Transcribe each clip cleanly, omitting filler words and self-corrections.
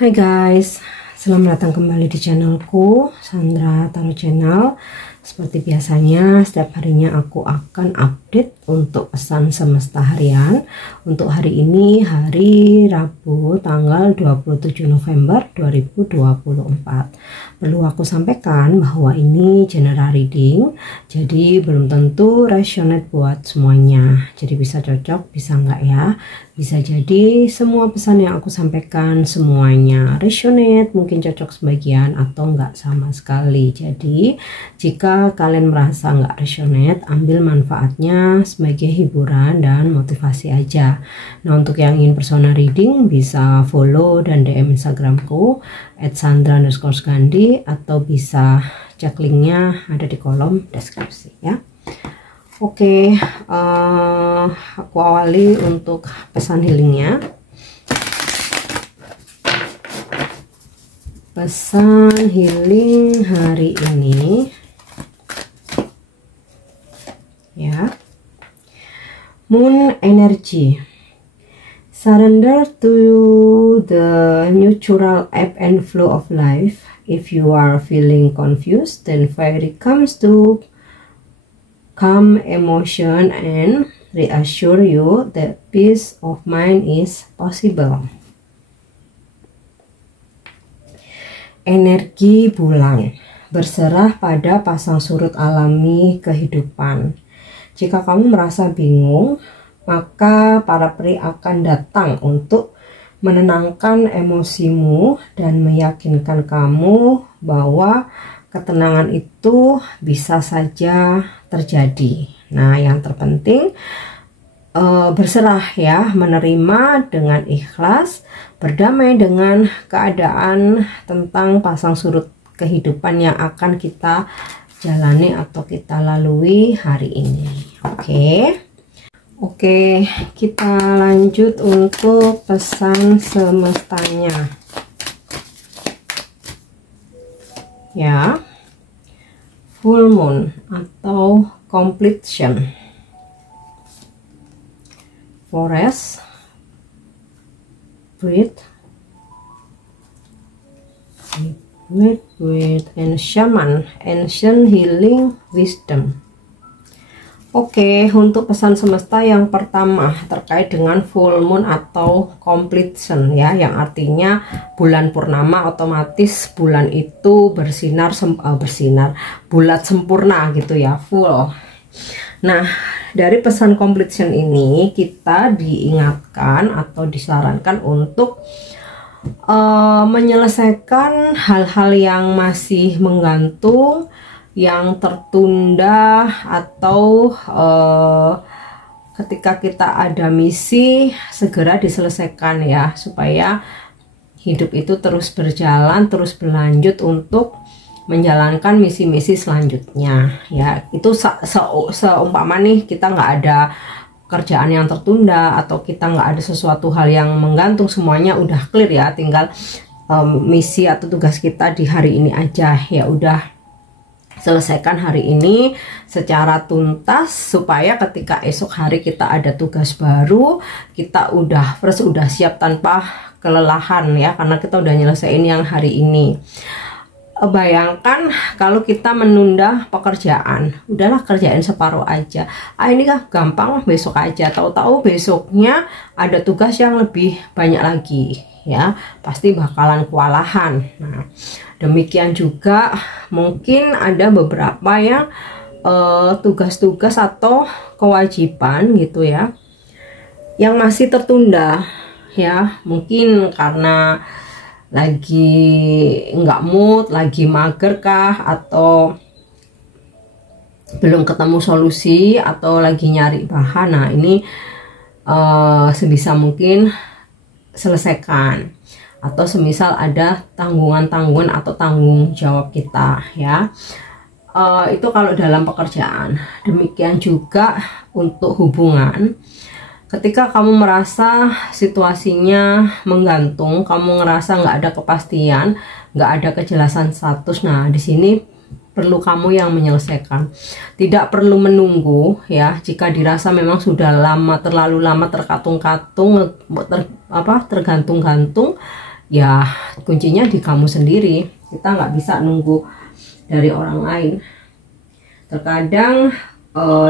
Hai guys, selamat datang kembali di channelku, Sandra Tarot Channel. Seperti biasanya, setiap harinya aku akan update untuk pesan semesta harian. Untuk hari ini, hari Rabu, tanggal 27 November 2024. Perlu aku sampaikan bahwa ini general reading, jadi belum tentu resonate buat semuanya. Jadi bisa cocok, bisa enggak ya. Bisa jadi semua pesan yang aku sampaikan semuanya resonate, mungkin cocok sebagian atau enggak sama sekali. Jadi jika kalian merasa enggak resonate, ambil manfaatnya sebagai hiburan dan motivasi aja. Nah, untuk yang ingin personal reading bisa follow dan DM Instagramku @sandra_gandhi atau bisa cek linknya ada di kolom deskripsi ya. Oke, aku awali untuk pesan healingnya. Pesan healing hari ini ya, Moon Energy. Surrender to the natural ebb and flow of life. If you are feeling confused, then fairy comes to calm emotion and reassure you that peace of mind is possible. Energi bulan, berserah pada pasang surut alami kehidupan. Jika kamu merasa bingung, maka para peri akan datang untuk menenangkan emosimu dan meyakinkan kamu bahwa ketenangan itu bisa saja terjadi. Nah, yang terpenting berserah ya, menerima dengan ikhlas, berdamai dengan keadaan tentang pasang surut kehidupan yang akan kita jalani atau kita lalui hari ini. Oke, kita lanjut untuk pesan semestanya. Ya, full moon atau completion, forest, breathe, and shaman, ancient healing wisdom. Oke, untuk pesan semesta yang pertama terkait dengan full moon atau completion ya, yang artinya bulan purnama, otomatis bulan itu bersinar bulat sempurna gitu ya, full. Nah, dari pesan completion ini kita diingatkan atau disarankan untuk menyelesaikan hal-hal yang masih menggantung, yang tertunda, atau ketika kita ada misi segera diselesaikan ya, supaya hidup itu terus berjalan, terus berlanjut untuk menjalankan misi-misi selanjutnya ya. Itu seumpama nih kita nggak ada kerjaan yang tertunda atau kita nggak ada sesuatu hal yang menggantung, semuanya udah clear ya, tinggal misi atau tugas kita di hari ini aja ya, udah selesaikan hari ini secara tuntas supaya ketika esok hari kita ada tugas baru, kita udah fresh, udah siap tanpa kelelahan ya, karena kita udah nyelesain yang hari ini. Bayangkan kalau kita menunda pekerjaan, udahlah kerjain separuh aja, ini kan gampang, besok aja, tahu-tahu besoknya ada tugas yang lebih banyak lagi ya, pasti bakalan kewalahan. Nah, demikian juga mungkin ada beberapa yang tugas-tugas atau kewajiban gitu ya yang masih tertunda ya, mungkin karena lagi nggak mood, lagi mager kah, atau belum ketemu solusi, atau lagi nyari bahan. Nah, ini sebisa mungkin selesaikan, atau semisal ada tanggungan-tanggungan atau tanggung jawab kita ya, itu kalau dalam pekerjaan. Demikian juga untuk hubungan, ketika kamu merasa situasinya menggantung, kamu ngerasa nggak ada kepastian, nggak ada kejelasan status, nah di sini perlu kamu yang menyelesaikan. Tidak perlu menunggu ya, jika dirasa memang sudah lama, terlalu lama terkatung-katung, tergantung-gantung, ya kuncinya di kamu sendiri. Kita nggak bisa nunggu dari orang lain. Terkadang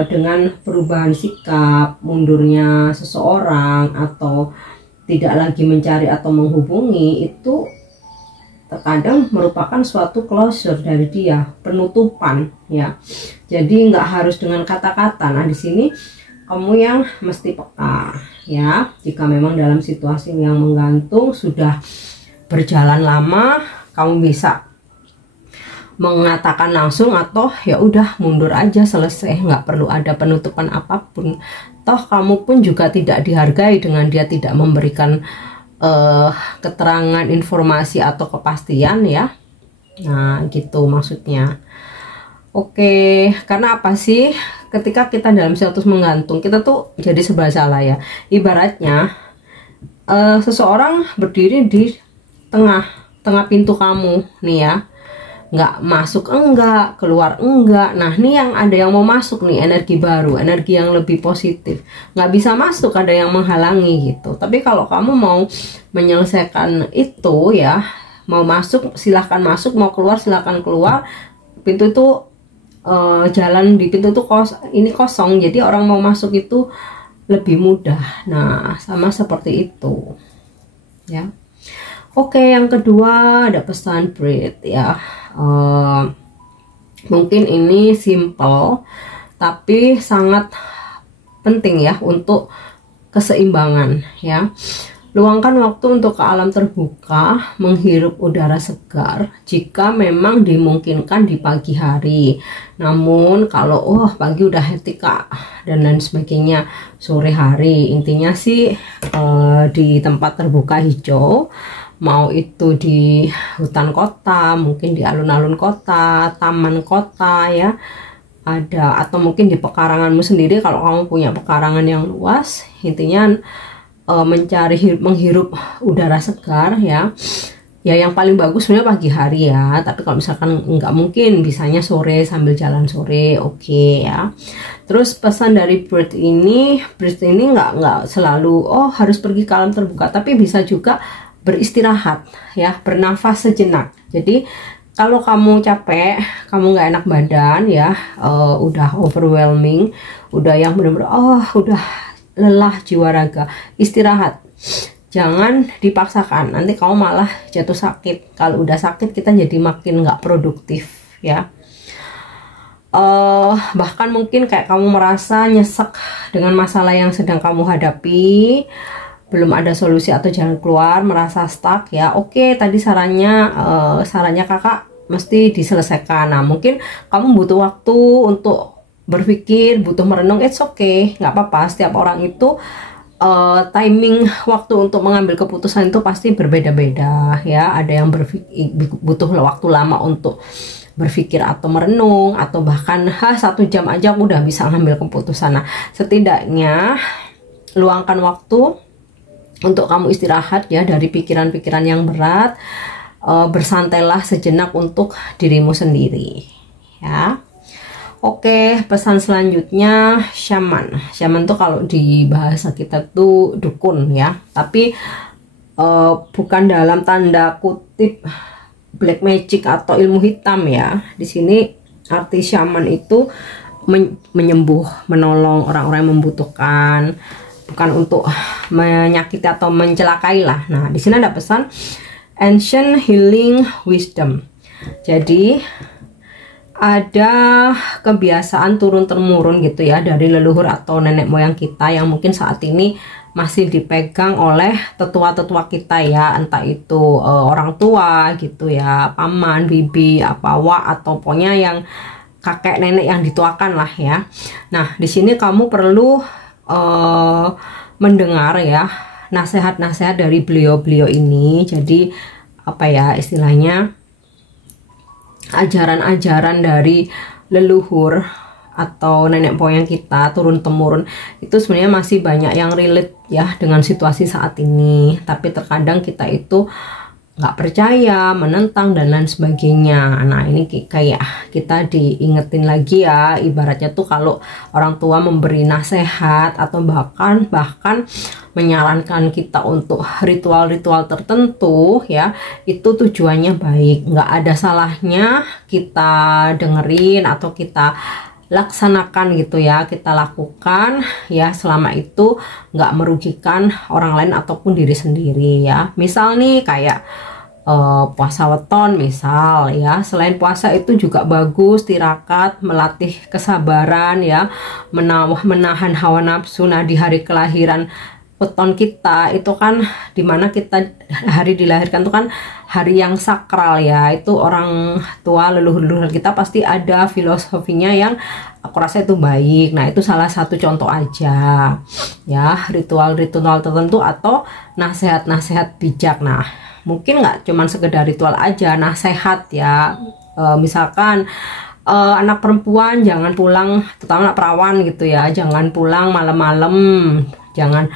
dengan perubahan sikap, mundurnya seseorang, atau tidak lagi mencari atau menghubungi, itu terkadang merupakan suatu closure dari dia, penutupan ya. Jadi nggak harus dengan kata-kata. Nah di sini kamu yang mesti peka ya. Jika memang dalam situasi yang menggantung sudah berjalan lama, kamu bisa mengatakan langsung, atau ya udah mundur aja, selesai, nggak perlu ada penutupan apapun. Toh kamu pun juga tidak dihargai dengan dia tidak memberikan keterangan, informasi atau kepastian ya. Nah gitu maksudnya. Oke, karena apa sih, ketika kita dalam status menggantung, kita tuh jadi serba salah ya. Ibaratnya seseorang berdiri di tengah pintu kamu nih ya, nggak masuk enggak, keluar enggak. Nah nih yang ada yang mau masuk nih, energi baru, energi yang lebih positif, nggak bisa masuk, ada yang menghalangi gitu. Tapi kalau kamu mau menyelesaikan itu ya, mau masuk silahkan masuk, mau keluar silahkan keluar. Pintu itu jalan di pintu itu kosong, jadi orang mau masuk itu lebih mudah. Nah sama seperti itu ya. Oke, yang kedua ada pesan breathe ya. Mungkin ini simple tapi sangat penting ya untuk keseimbangan ya. Luangkan waktu untuk ke alam terbuka, menghirup udara segar jika memang dimungkinkan di pagi hari. Namun kalau pagi udah hektik Kak dan lain sebagainya, sore hari, intinya sih di tempat terbuka hijau, mau itu di hutan kota, mungkin di alun-alun kota, taman kota ya ada, atau mungkin di pekaranganmu sendiri kalau kamu punya pekarangan yang luas. Intinya menghirup udara segar ya. Ya yang paling bagus sebenarnya pagi hari ya, tapi kalau misalkan nggak mungkin, bisanya sore sambil jalan sore, oke ya. Terus pesan dari breathe ini nggak selalu harus pergi ke alam terbuka, tapi bisa juga beristirahat ya, bernafas sejenak. Jadi kalau kamu capek, kamu nggak enak badan ya, udah overwhelming, udah yang bener-bener udah lelah jiwa raga, istirahat, jangan dipaksakan, nanti kamu malah jatuh sakit. Kalau udah sakit kita jadi makin nggak produktif ya. Bahkan mungkin kayak kamu merasa nyesek dengan masalah yang sedang kamu hadapi, belum ada solusi atau jalan keluar, merasa stuck ya. Oke, tadi sarannya kakak mesti diselesaikan. Nah mungkin kamu butuh waktu untuk berpikir, butuh merenung, it's okay, nggak apa-apa. Setiap orang itu timing waktu untuk mengambil keputusan itu pasti berbeda-beda ya. Ada yang butuh waktu lama untuk berpikir atau merenung, atau bahkan 1 jam aja udah bisa ngambil keputusan. Nah setidaknya luangkan waktu untuk kamu istirahat ya dari pikiran-pikiran yang berat. Bersantailah sejenak untuk dirimu sendiri ya. Oke, pesan selanjutnya shaman. Shaman tuh kalau di bahasa kita tuh dukun ya, tapi bukan dalam tanda kutip black magic atau ilmu hitam ya. Di sini arti shaman itu menyembuh, menolong orang-orang yang membutuhkan, bukan untuk menyakiti atau mencelakai lah. Nah, di sini ada pesan ancient healing wisdom. Jadi ada kebiasaan turun-temurun gitu ya dari leluhur atau nenek moyang kita yang mungkin saat ini masih dipegang oleh tetua-tetua kita ya, entah itu orang tua gitu ya, paman, bibi, atau pokoknya yang kakek nenek yang dituakan lah ya. Nah di sini kamu perlu mendengar ya nasihat-nasihat dari beliau-beliau ini. Jadi apa ya istilahnya, ajaran-ajaran dari leluhur atau nenek moyang kita turun temurun itu sebenarnya masih banyak yang relate ya dengan situasi saat ini. Tapi terkadang kita itu nggak percaya, menentang dan lain sebagainya. Nah ini kayak kita diingetin lagi ya, ibaratnya tuh kalau orang tua memberi nasihat atau bahkan menyarankan kita untuk ritual-ritual tertentu ya, itu tujuannya baik, nggak ada salahnya kita dengerin atau kita laksanakan gitu ya, kita lakukan ya, selama itu nggak merugikan orang lain ataupun diri sendiri ya. Misal nih kayak puasa weton misal ya, selain puasa itu juga bagus tirakat, melatih kesabaran ya, menahan hawa nafsu. Nah di hari kelahiran weton kita itu kan dimana kita hari dilahirkan itu kan hari yang sakral ya, itu orang tua leluhur kita pasti ada filosofinya yang aku rasa itu baik. Nah itu salah satu contoh aja ya, ritual-ritual tertentu atau nasihat-nasihat bijak. Nah mungkin nggak cuman sekedar ritual aja, nasihat ya, misalkan anak perempuan jangan pulang, terutama anak perawan gitu ya, jangan pulang malam-malam, jangan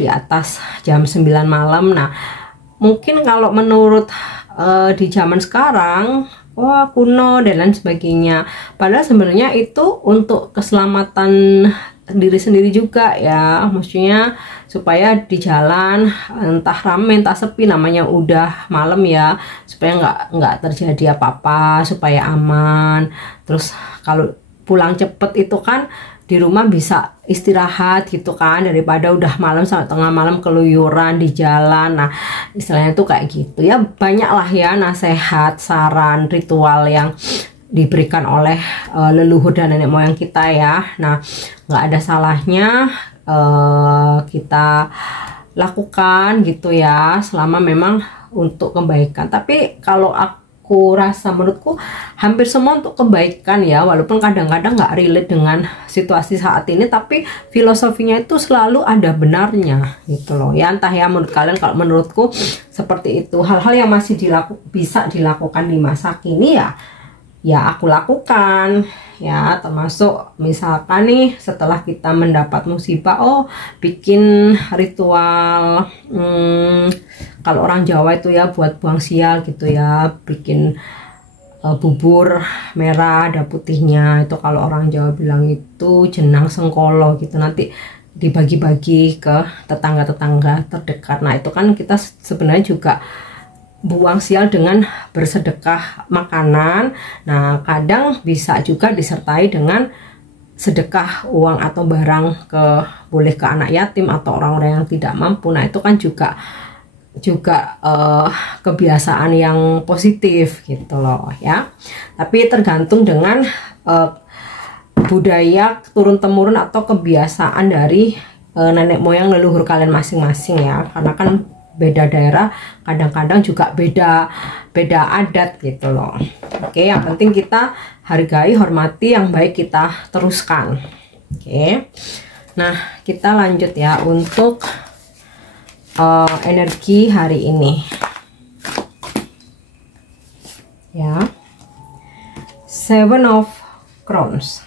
di atas jam 9 malam. Nah mungkin kalau menurut di zaman sekarang wah kuno dan lain sebagainya, padahal sebenarnya itu untuk keselamatan diri sendiri juga ya, maksudnya supaya di jalan entah rame entah sepi, namanya udah malam ya, supaya nggak terjadi apa-apa, supaya aman. Terus kalau pulang cepet itu kan di rumah bisa istirahat gitu kan, daripada udah malam sampai tengah malam keluyuran di jalan. Nah istilahnya tuh kayak gitu ya, banyak lah ya nasihat, saran, ritual yang diberikan oleh leluhur dan nenek moyang kita ya. Nah nggak ada salahnya kita lakukan gitu ya, selama memang untuk kebaikan. Tapi kalau aku rasa, menurutku hampir semua untuk kebaikan ya, walaupun kadang-kadang nggak relate dengan situasi saat ini, tapi filosofinya itu selalu ada benarnya gitu loh ya. Entah ya menurut kalian, kalau menurutku seperti itu. Hal-hal yang masih bisa dilakukan di masa kini ya aku lakukan ya, termasuk misalkan nih setelah kita mendapat musibah, bikin ritual, kalau orang Jawa itu ya buat buang sial gitu ya, bikin bubur merah ada putihnya, itu kalau orang Jawa bilang itu jenang sengkolo gitu, nanti dibagi-bagi ke tetangga-tetangga terdekat. Nah itu kan kita sebenarnya juga buang sial dengan bersedekah makanan. Nah kadang bisa juga disertai dengan sedekah uang atau barang, boleh ke anak yatim atau orang-orang yang tidak mampu. Nah itu kan juga kebiasaan yang positif gitu loh ya. Tapi tergantung dengan budaya turun-temurun atau kebiasaan dari nenek moyang leluhur kalian masing-masing ya, karena kan beda daerah, kadang-kadang juga beda adat gitu loh. Oke, yang penting kita hargai, hormati, yang baik kita teruskan. Oke, nah kita lanjut ya untuk energi hari ini ya. Seven of Crowns.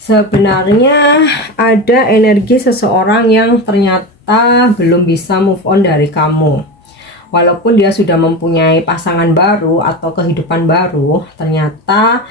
Sebenarnya ada energi seseorang yang ternyata belum bisa move on dari kamu. Walaupun dia sudah mempunyai pasangan baru atau kehidupan baru, ternyata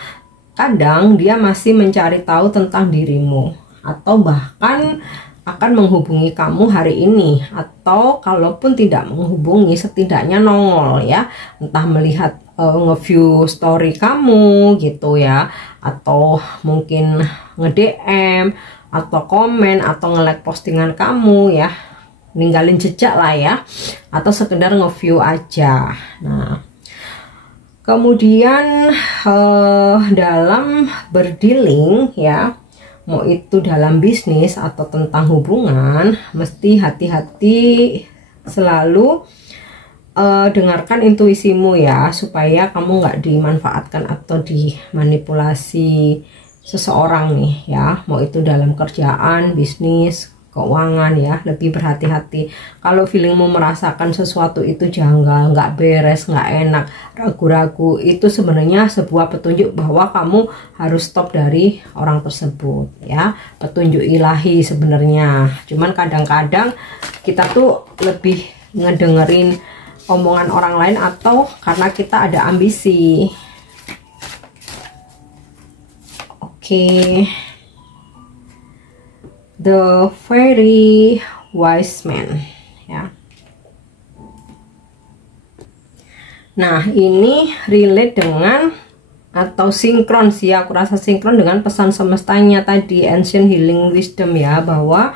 kadang dia masih mencari tahu tentang dirimu, atau bahkan akan menghubungi kamu hari ini, atau kalaupun tidak menghubungi setidaknya nongol ya, entah melihat nge-view story kamu gitu ya, atau mungkin nge-DM atau komen atau nge-like postingan kamu ya, ninggalin jejak lah ya, atau sekedar nge-view aja. Nah kemudian dalam berdealing ya, mau itu dalam bisnis atau tentang hubungan, mesti hati-hati selalu, dengarkan intuisimu ya, supaya kamu nggak dimanfaatkan atau dimanipulasi seseorang nih ya, mau itu dalam kerjaan, bisnis, keuangan ya. Lebih berhati-hati. Kalau feelingmu merasakan sesuatu itu janggal, nggak beres, nggak enak, ragu-ragu, itu sebenarnya sebuah petunjuk bahwa kamu harus stop dari orang tersebut ya. Petunjuk ilahi sebenarnya, cuman kadang-kadang kita tuh lebih ngedengerin omongan orang lain atau karena kita ada ambisi. Oke. The Very Wise Man ya. Nah, ini relate dengan atau sinkron sih, aku rasa sinkron dengan pesan semestanya tadi, Ancient Healing Wisdom ya, bahwa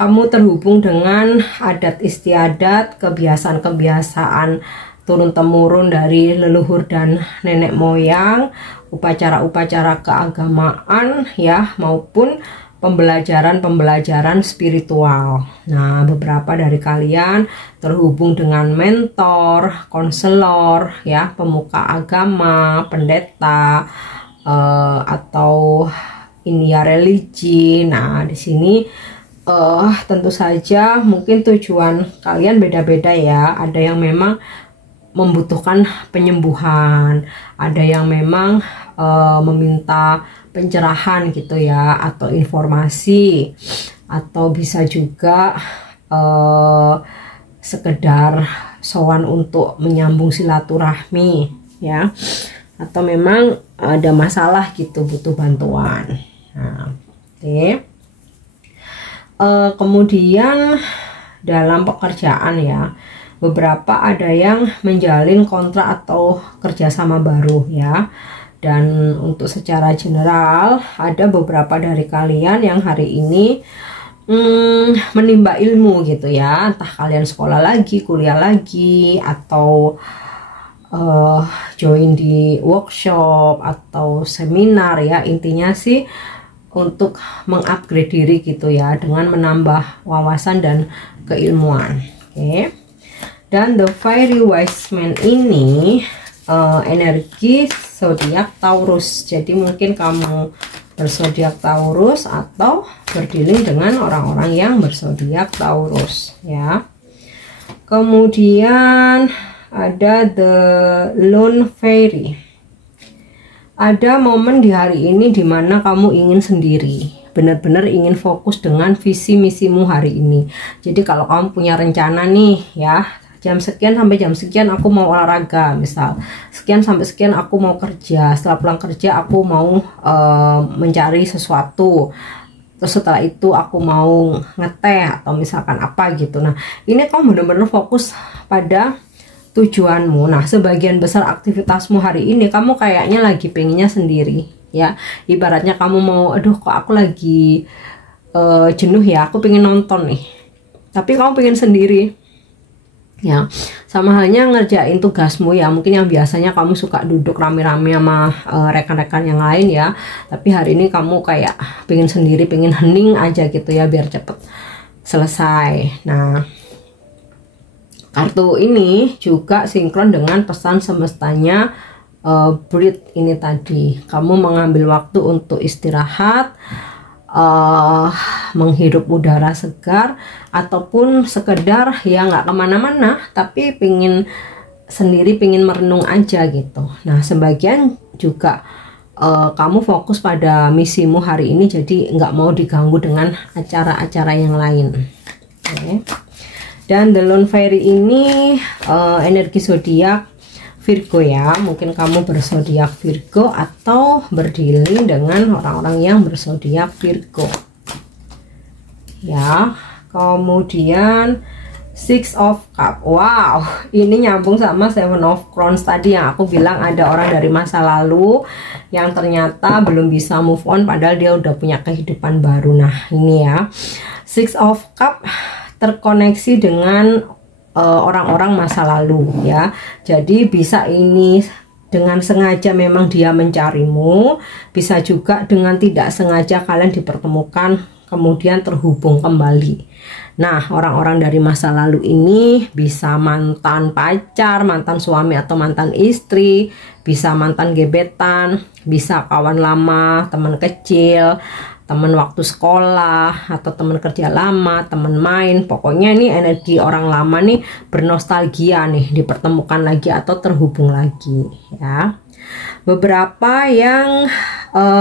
kamu terhubung dengan adat istiadat, kebiasaan-kebiasaan turun-temurun dari leluhur dan nenek moyang, upacara-upacara keagamaan ya, maupun pembelajaran-pembelajaran spiritual. Nah, beberapa dari kalian terhubung dengan mentor, konselor, ya, pemuka agama, pendeta, atau ini ya religi. Nah, di sini tentu saja mungkin tujuan kalian beda-beda ya. Ada yang memang membutuhkan penyembuhan, ada yang memang meminta pencerahan gitu ya, atau informasi, atau bisa juga sekedar sowan untuk menyambung silaturahmi ya, atau memang ada masalah gitu, butuh bantuan. Nah, oke. Kemudian dalam pekerjaan ya, beberapa ada yang menjalin kontrak atau kerjasama baru ya. Dan untuk secara general ada beberapa dari kalian yang hari ini menimba ilmu gitu ya, entah kalian sekolah lagi, kuliah lagi, atau join di workshop atau seminar ya. Intinya sih untuk mengupgrade diri gitu ya, dengan menambah wawasan dan keilmuan. Oke. Dan The Very Wise Man ini energi zodiak Taurus. Jadi mungkin kamu berzodiak Taurus atau berdealing dengan orang-orang yang berzodiak Taurus ya. Kemudian ada The Lone Fairy. Ada momen di hari ini dimana kamu ingin sendiri, benar-benar ingin fokus dengan visi misimu hari ini. Jadi kalau kamu punya rencana nih ya, jam sekian sampai jam sekian aku mau olahraga, misal sekian sampai sekian aku mau kerja, setelah pulang kerja aku mau mencari sesuatu, terus setelah itu aku mau ngeteh atau misalkan apa gitu. Nah, ini kamu benar-benar fokus pada tujuanmu. Nah, sebagian besar aktivitasmu hari ini kamu kayaknya lagi pengennya sendiri ya. Ibaratnya kamu mau, aduh kok aku lagi jenuh ya, aku pengen nonton nih, tapi kamu pengen sendiri ya. Sama halnya ngerjain tugasmu ya, mungkin yang biasanya kamu suka duduk rame-rame sama rekan-rekan yang lain ya, tapi hari ini kamu kayak pengen sendiri, pengen hening aja gitu ya, biar cepet selesai. Nah, kartu ini juga sinkron dengan pesan semestanya, breathe ini tadi. Kamu mengambil waktu untuk istirahat, menghirup udara segar, ataupun sekedar ya nggak kemana-mana tapi pingin sendiri, pingin merenung aja gitu. Nah, sebagian juga kamu fokus pada misimu hari ini, jadi nggak mau diganggu dengan acara-acara yang lain. Okay. Dan The Lone Fairy ini energi zodiak Virgo ya, mungkin kamu berzodiak Virgo atau berdealing dengan orang-orang yang berzodiak Virgo ya. Kemudian Six of Cups, wow, ini nyambung sama Seven of Crowns tadi yang aku bilang ada orang dari masa lalu yang ternyata belum bisa move on padahal dia udah punya kehidupan baru. Nah, ini ya, Six of Cups terkoneksi dengan orang-orang masa lalu ya. Jadi bisa ini dengan sengaja memang dia mencarimu, bisa juga dengan tidak sengaja kalian dipertemukan kemudian terhubung kembali. Nah, orang-orang dari masa lalu ini bisa mantan pacar, mantan suami atau mantan istri, bisa mantan gebetan, bisa kawan lama, teman kecil, teman waktu sekolah atau teman kerja lama, teman main. Pokoknya ini energi orang lama nih bernostalgia nih, dipertemukan lagi atau terhubung lagi ya. Beberapa yang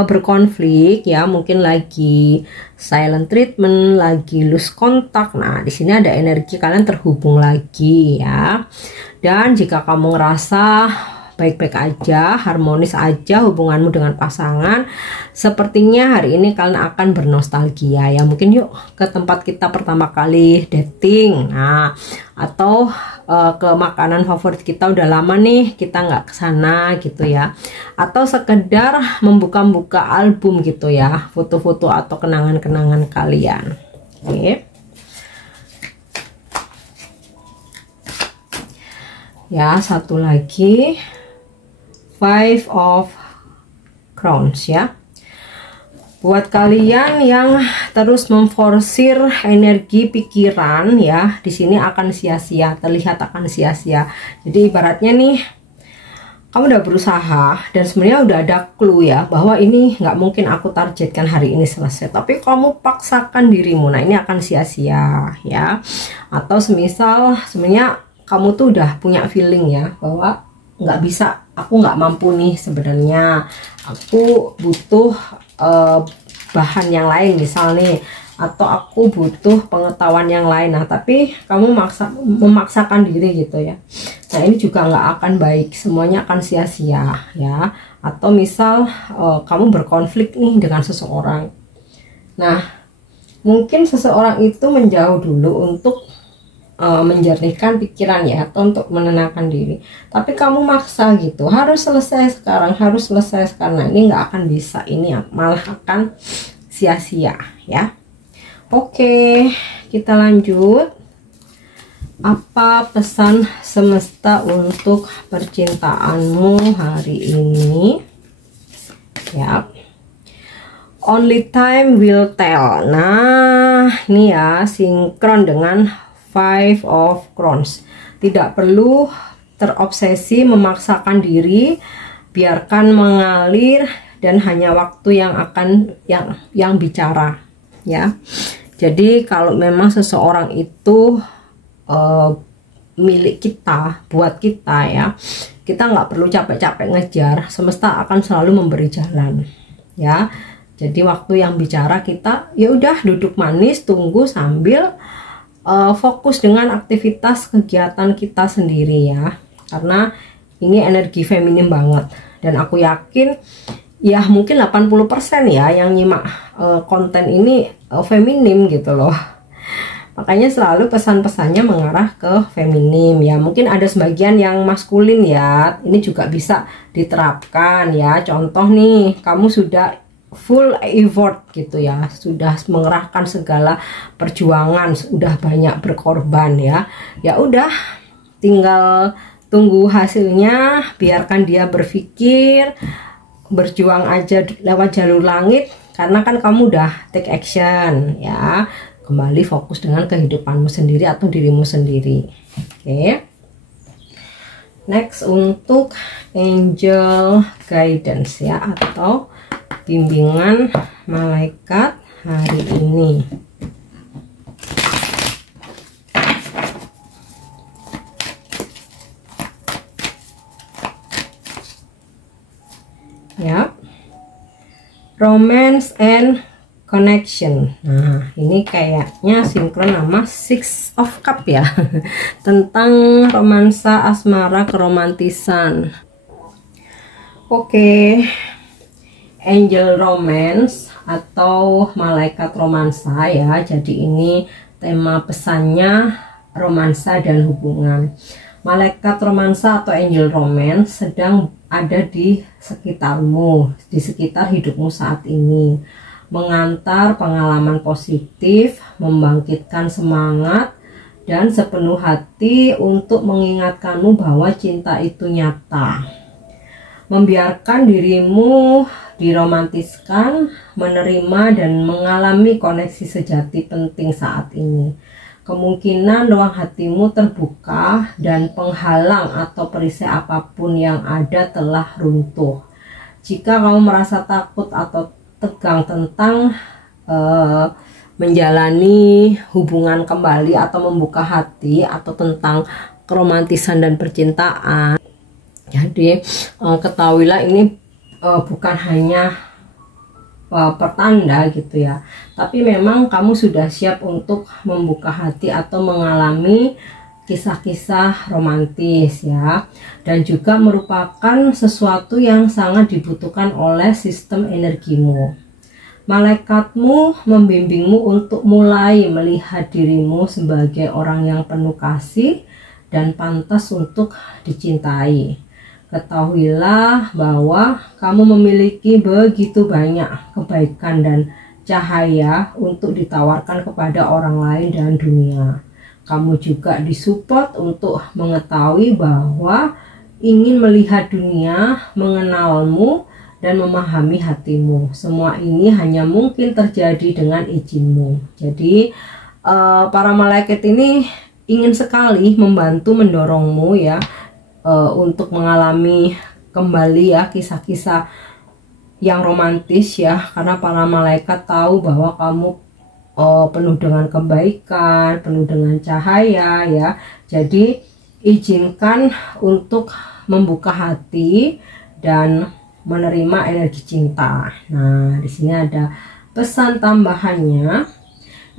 berkonflik ya, mungkin lagi silent treatment, lagi lose kontak. Nah, di sini ada energi kalian terhubung lagi ya. Dan jika kamu ngerasa baik-baik aja, harmonis aja hubunganmu dengan pasangan, sepertinya hari ini kalian akan bernostalgia ya. Mungkin yuk ke tempat kita pertama kali dating, nah, atau ke makanan favorit kita, udah lama nih kita nggak kesana gitu ya. Atau sekedar membuka-buka album gitu ya, foto-foto atau kenangan-kenangan kalian. Oke. Ya, satu lagi. Five of Crowns ya. Buat kalian yang terus memforsir energi pikiran ya, di sini akan sia-sia, terlihat akan sia-sia. Jadi ibaratnya nih, kamu udah berusaha dan sebenarnya udah ada clue ya bahwa ini nggak mungkin aku targetkan hari ini selesai, tapi kamu paksakan dirimu. Nah, ini akan sia-sia ya. Atau semisal sebenarnya kamu tuh udah punya feeling ya bahwa nggak bisa, aku nggak mampu nih sebenarnya, aku butuh bahan yang lain misal nih, atau aku butuh pengetahuan yang lain. Nah, tapi kamu memaksakan diri gitu ya. Nah, ini juga nggak akan baik, semuanya akan sia-sia ya. Atau misal kamu berkonflik nih dengan seseorang. Nah, mungkin seseorang itu menjauh dulu untuk menjernihkan pikiran ya, atau untuk menenangkan diri, tapi kamu maksa gitu, harus selesai sekarang, harus selesai sekarang. Nah, ini nggak akan bisa, ini malah akan sia-sia ya. Oke, kita lanjut. Apa pesan semesta untuk percintaanmu hari ini ya? Only time will tell. Nah, ini ya sinkron dengan Five of Crowns. Tidak perlu terobsesi memaksakan diri, biarkan mengalir dan hanya waktu yang akan yang bicara ya. Jadi kalau memang seseorang itu milik kita, buat kita ya, kita nggak perlu capek-capek ngejar, semesta akan selalu memberi jalan ya. Jadi waktu yang bicara, kita ya udah duduk manis tunggu sambil fokus dengan aktivitas kegiatan kita sendiri ya, karena ini energi feminim banget. Dan aku yakin ya mungkin 80% ya yang nyimak konten ini feminim gitu loh. Makanya selalu pesan-pesannya mengarah ke feminim ya. Mungkin ada sebagian yang maskulin ya, ini juga bisa diterapkan ya. Contoh nih, kamu sudah full effort gitu ya, sudah mengerahkan segala perjuangan, sudah banyak berkorban ya. Ya udah, tinggal tunggu hasilnya, biarkan dia berpikir, berjuang aja lewat jalur langit, karena kan kamu udah take action ya. Kembali fokus dengan kehidupanmu sendiri atau dirimu sendiri. Oke. Next, untuk angel guidance ya, atau bimbingan malaikat hari ini. Ya, romance and connection. Nah, ini kayaknya sinkron sama Six of Cup ya. Tentang romansa, asmara, keromantisan. Oke. Angel romance atau malaikat romansa ya. Jadi ini tema pesannya romansa dan hubungan. Malaikat romansa atau angel romance sedang ada di sekitarmu, di sekitar hidupmu saat ini, mengantar pengalaman positif, membangkitkan semangat dan sepenuh hati untuk mengingatkanmu bahwa cinta itu nyata. Membiarkan dirimu diromantiskan, menerima dan mengalami koneksi sejati penting saat ini. Kemungkinan ruang hatimu terbuka dan penghalang atau perisai apapun yang ada telah runtuh. Jika kamu merasa takut atau tegang tentang menjalani hubungan kembali atau membuka hati atau tentang keromantisan dan percintaan. Jadi ketahuilah ini bukan hanya pertanda gitu ya, tapi memang kamu sudah siap untuk membuka hati atau mengalami kisah-kisah romantis ya, dan juga merupakan sesuatu yang sangat dibutuhkan oleh sistem energimu. Malaikatmu membimbingmu untuk mulai melihat dirimu sebagai orang yang penuh kasih dan pantas untuk dicintai. Ketahuilah bahwa kamu memiliki begitu banyak kebaikan dan cahaya untuk ditawarkan kepada orang lain dan dunia. Kamu juga disupport untuk mengetahui bahwa ingin melihat dunia, mengenalmu, dan memahami hatimu. Semua ini hanya mungkin terjadi dengan izinmu. Jadi para malaikat ini ingin sekali membantu mendorongmu ya, untuk mengalami kembali ya kisah-kisah yang romantis ya, karena para malaikat tahu bahwa kamu penuh dengan kebaikan, penuh dengan cahaya ya. Jadi izinkan untuk membuka hati dan menerima energi cinta. Nah, di sini ada pesan tambahannya.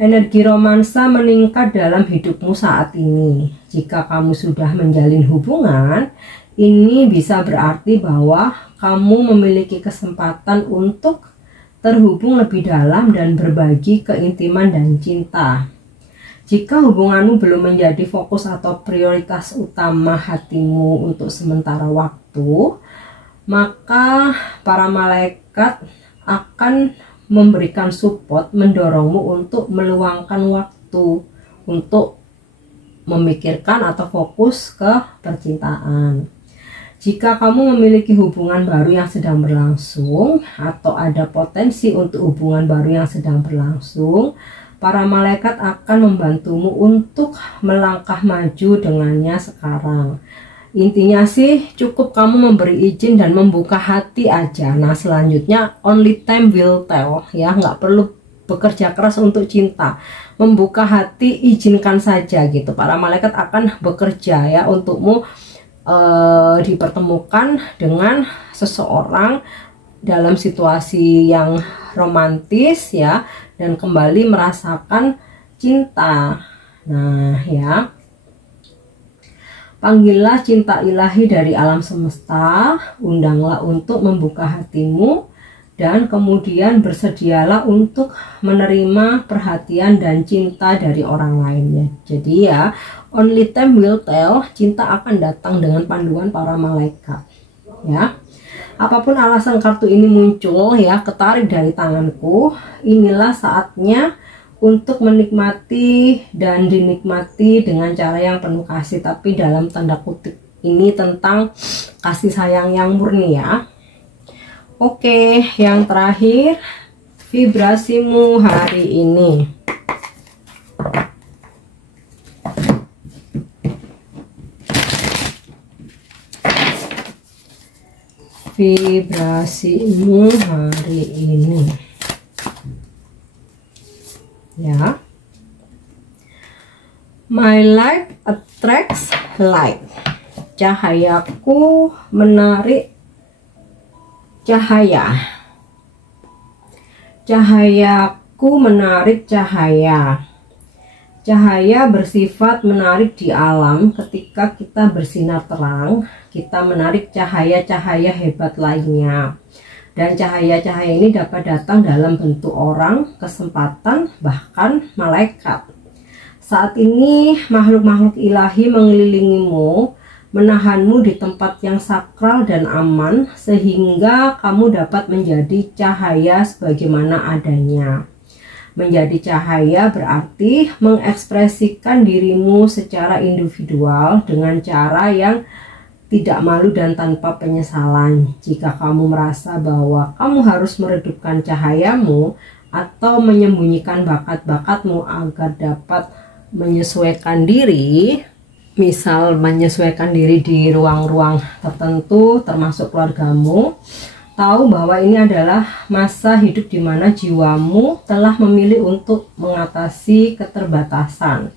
Energi romansa meningkat dalam hidupmu saat ini. Jika kamu sudah menjalin hubungan, ini bisa berarti bahwa kamu memiliki kesempatan untuk terhubung lebih dalam dan berbagi keintiman dan cinta. Jika hubunganmu belum menjadi fokus atau prioritas utama hatimu untuk sementara waktu, maka para malaikat akan memberikan support, mendorongmu untuk meluangkan waktu untuk memikirkan atau fokus ke percintaan. Jika kamu memiliki hubungan baru yang sedang berlangsung atau ada potensi untuk hubungan baru yang sedang berlangsung, para malaikat akan membantumu untuk melangkah maju dengannya sekarang. Intinya sih cukup kamu memberi izin dan membuka hati aja. Nah selanjutnya only time will tell ya, nggak perlu bekerja keras untuk cinta. Membuka hati, izinkan saja gitu. Para malaikat akan bekerja ya untukmu, dipertemukan dengan seseorang dalam situasi yang romantis ya, dan kembali merasakan cinta. Nah ya, panggillah cinta ilahi dari alam semesta, undanglah untuk membuka hatimu, dan kemudian bersedialah untuk menerima perhatian dan cinta dari orang lainnya. Jadi ya, only time will tell, cinta akan datang dengan panduan para malaikat. Ya, apapun alasan kartu ini muncul ya, ketarik dari tanganku, inilah saatnya untuk menikmati dan dinikmati dengan cara yang penuh kasih, tapi dalam tanda kutip ini tentang kasih sayang yang murni ya. Oke, yang terakhir, vibrasimu hari ini. Vibrasimu hari ini. Ya, my light attracts light. Cahayaku menarik cahaya. Cahayaku menarik cahaya. Cahaya bersifat menarik di alam. Ketika kita bersinar terang, kita menarik cahaya-cahaya hebat lainnya. Dan cahaya-cahaya ini dapat datang dalam bentuk orang, kesempatan, bahkan malaikat. Saat ini makhluk-makhluk ilahi mengelilingimu, menahanmu di tempat yang sakral dan aman, sehingga kamu dapat menjadi cahaya sebagaimana adanya. Menjadi cahaya berarti mengekspresikan dirimu secara individual dengan cara yang tidak malu dan tanpa penyesalan. Jika kamu merasa bahwa kamu harus meredupkan cahayamu atau menyembunyikan bakat-bakatmu agar dapat menyesuaikan diri, misal menyesuaikan diri di ruang-ruang tertentu termasuk keluargamu, tahu bahwa ini adalah masa hidup di mana jiwamu telah memilih untuk mengatasi keterbatasan.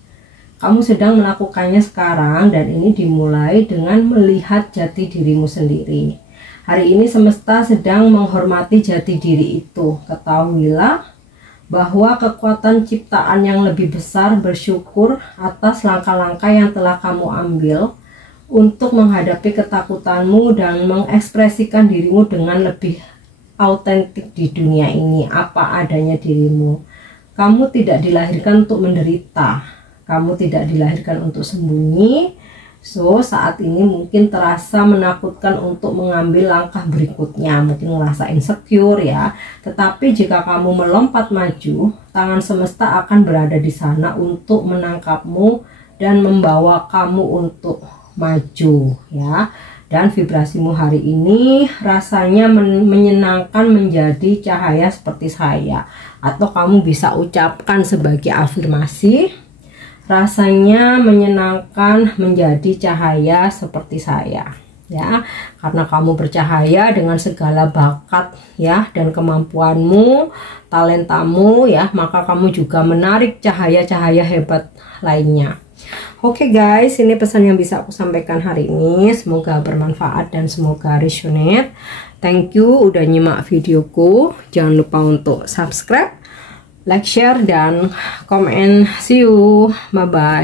Kamu sedang melakukannya sekarang, dan ini dimulai dengan melihat jati dirimu sendiri. Hari ini semesta sedang menghormati jati diri itu. Ketahuilah bahwa kekuatan ciptaan yang lebih besar bersyukur atas langkah-langkah yang telah kamu ambil untuk menghadapi ketakutanmu dan mengekspresikan dirimu dengan lebih autentik di dunia ini, apa adanya dirimu. Kamu tidak dilahirkan untuk menderita, kamu tidak dilahirkan untuk sembunyi. So, saat ini mungkin terasa menakutkan untuk mengambil langkah berikutnya, mungkin ngerasa insecure ya. Tetapi jika kamu melompat maju, tangan semesta akan berada di sana untuk menangkapmu dan membawa kamu untuk maju ya. Dan vibrasimu hari ini rasanya menyenangkan menjadi cahaya seperti saya, atau kamu bisa ucapkan sebagai afirmasi, rasanya menyenangkan menjadi cahaya seperti saya ya, karena kamu bercahaya dengan segala bakat ya dan kemampuanmu, talentamu ya, maka kamu juga menarik cahaya-cahaya hebat lainnya. Oke guys, ini pesan yang bisa aku sampaikan hari ini. Semoga bermanfaat dan semoga resonate. Thank you udah nyimak videoku. Jangan lupa untuk subscribe, like, share, dan komen. See you, bye bye.